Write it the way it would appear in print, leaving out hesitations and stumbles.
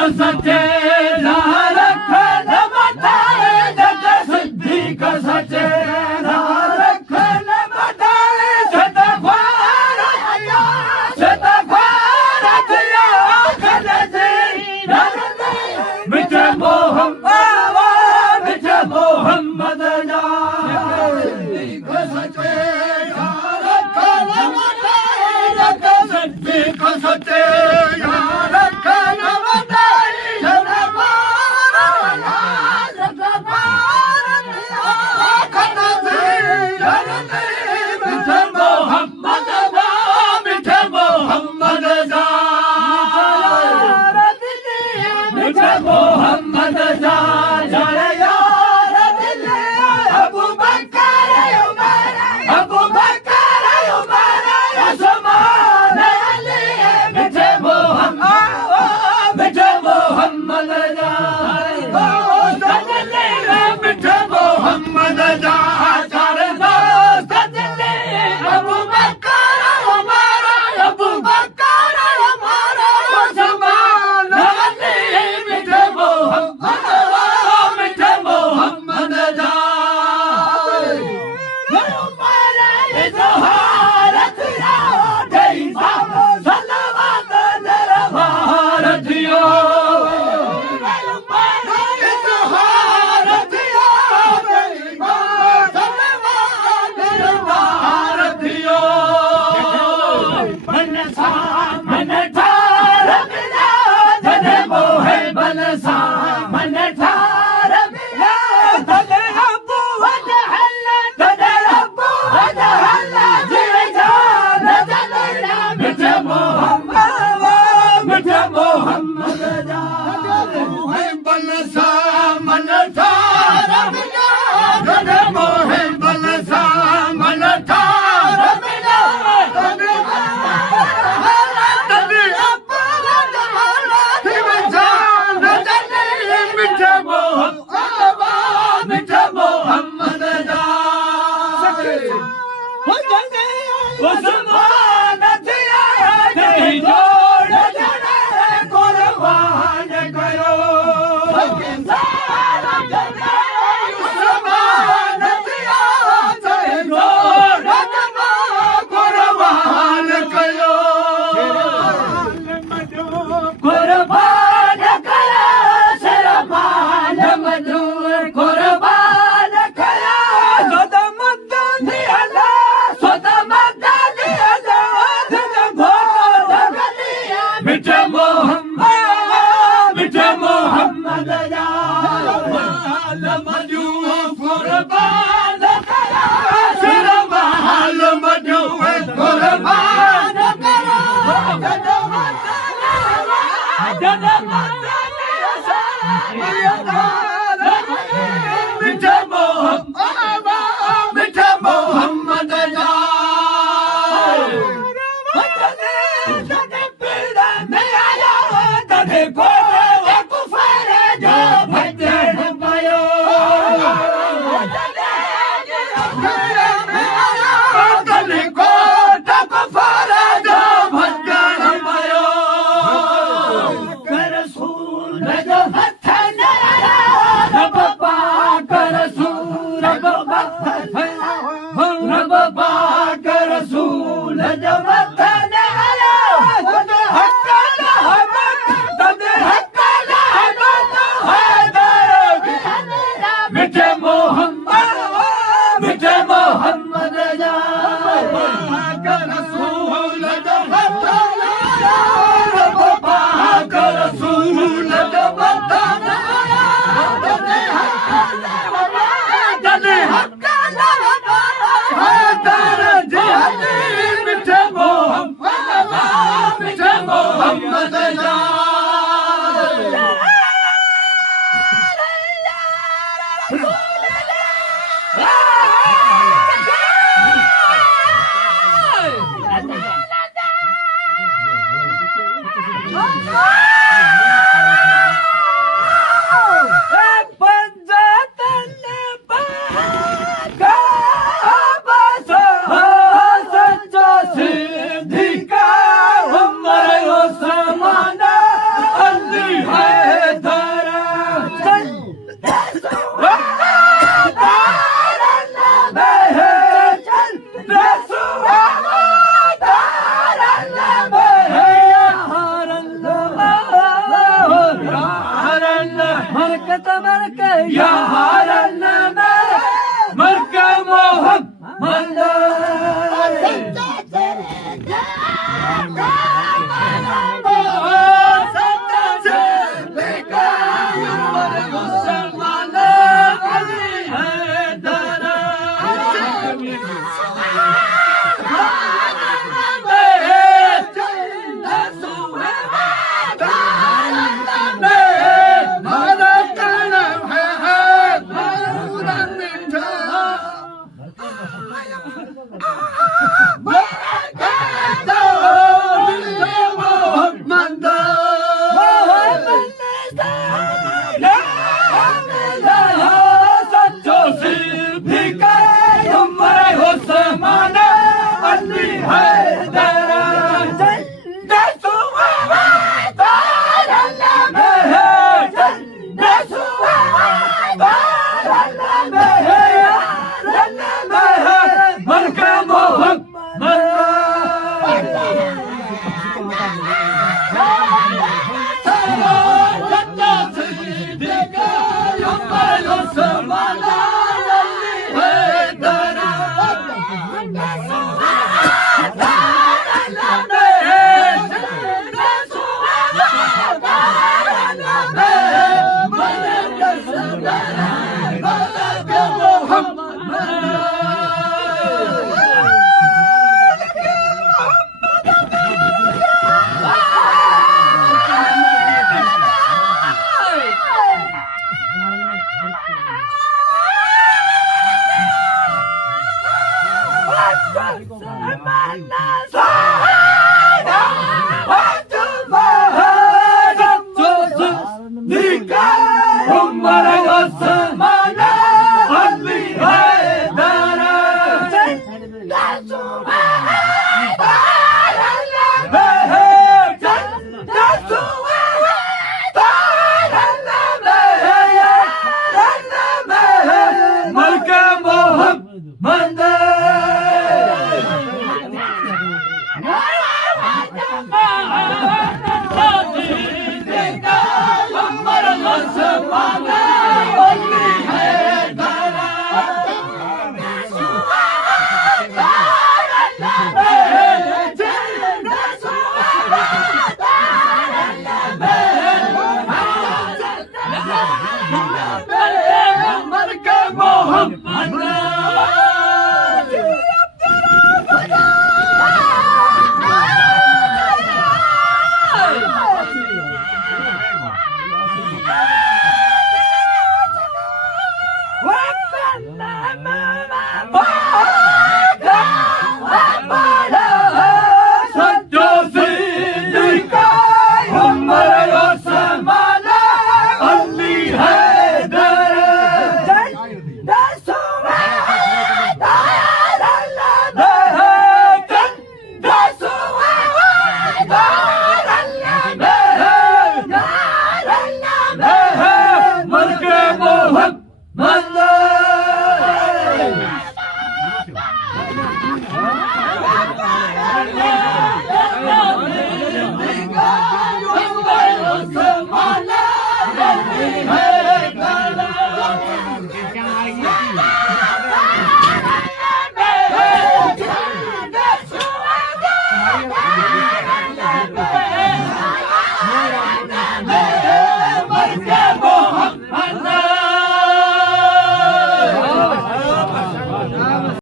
सचे रखन मटाए जग सिद्दीक सचे रखन मटाए शतख्वार दिया खलजी मिठे मोहम्मद जा सिद्दीक सचे रखन मटाए जग सिद्दीक सचे मोहम्मद जा जाने यार दिल अबू बकर उमर उस्मान अली मिठे मोहम्मद जा मिठे मोहम्मद जा चार दोस्त दिल अबू बकर उमर उस्मान अली मिठे मोहम्मद जा भारतिया सलवात भारतियो मन ठार मिला जने मोहे बल सा मन ठार मिला तने अबू वजहल जीवे जान जलना मिठे मोहम्मद जा मोहे बल सा मन ठार मिला जने मोहे बल सा मन ठार मिला तने मिठे मोहम्मद जा उस्मान दिया नहीं जोड़ जने कुर्बान करो उस्मान दिया नहीं जोड़ जने कुर्बान करो कुर्बान करो शरमान मधुर कुर्बान करो सदमत दिया मिठे मोहम्मद जा कुर्बान करो शरमान मधुर कुर्बान करो मिठे मोहम्मद जा तने को कुफर जो भजन पायो तने को कुफर जो भजन पायो रसूल जो हथन रब पाक रसूल रब पाक रसूल जो हथन मिठे मोहम्मद जा रसूल रब पाक रसूल يا هارنا مركب محمد Nikah